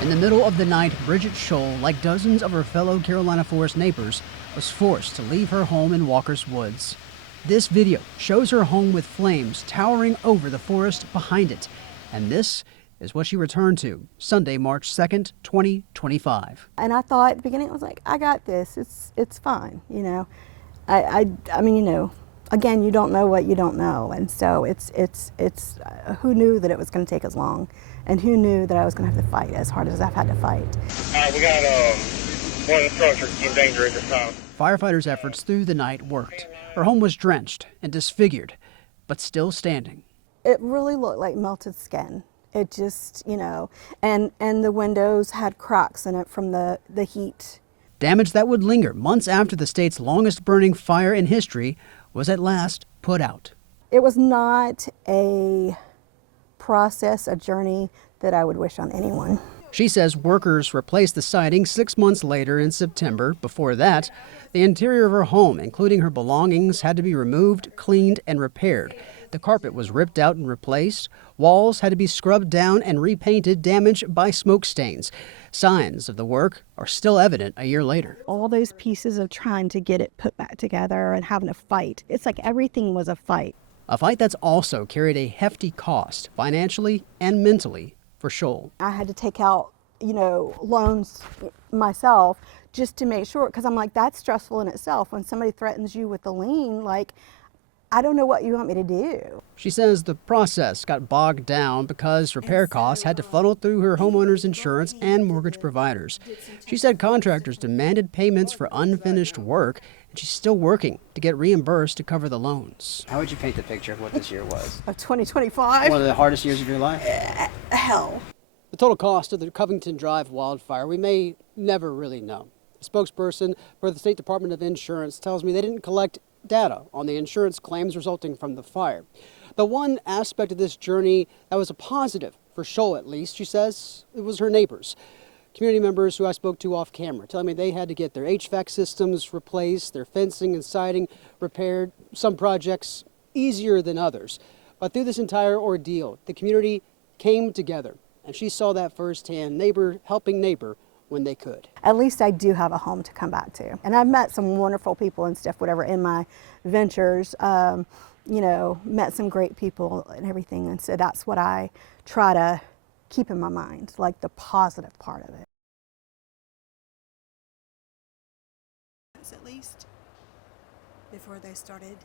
In the middle of the night, Bridget Scholl, like dozens of her fellow Carolina Forest neighbors, was forced to leave her home in Walker's Woods. This video shows her home with flames towering over the forest behind it. And this is what she returned to Sunday, March 2nd, 2025. And I thought at the beginning, I was like, I got this. It's fine, you know. I mean, you know, again, you don't know what you don't know. And so it's who knew that it was going to take as long? And who knew that I was going to have to fight as hard as I've had to fight? All right, we got one of the structures in danger at this time. Firefighters' efforts through the night worked. Her home was drenched and disfigured, but still standing. It really looked like melted skin. It just, you know, and the windows had cracks in it from the heat. Damage that would linger months after the state's longest burning fire in history was at last put out. It was not a process, a journey that I would wish on anyone. She says workers replaced the siding 6 months later in September. Before that, the interior of her home, including her belongings, had to be removed, cleaned, and repaired. The carpet was ripped out and replaced. Walls had to be scrubbed down and repainted, damaged by smoke stains. Signs of the work are still evident a year later. All those pieces of trying to get it put back together and having a fight. It's like everything was a fight. A fight that's also carried a hefty cost, financially and mentally, for Scholl. I had to take out, you know, loans myself just to make sure, because I'm like, that's stressful in itself. When somebody threatens you with a lien, like, I don't know what you want me to do. She says the process got bogged down because repair costs had to funnel through her homeowner's insurance and mortgage providers. She said contractors demanded payments for unfinished work, and she's still working to get reimbursed to cover the loans. How would you paint the picture of what this year was? Of 2025? One of the hardest years of your life? Hell. The total cost of the Covington Drive wildfire, we may never really know. A spokesperson for the State Department of Insurance tells me they didn't collect data on the insurance claims resulting from the fire. The one aspect of this journey that was a positive, for Scholl at least, she says, it was her neighbors. Community members who I spoke to off camera telling me they had to get their HVAC systems replaced, their fencing and siding repaired, some projects easier than others. But through this entire ordeal, the community came together, and she saw that firsthand, neighbor helping neighbor when they could. At least I do have a home to come back to. And I've met some wonderful people and stuff, whatever, in my ventures, you know, met some great people and everything. And so that's what I try to keep in my mind, like the positive part of it. At least before they started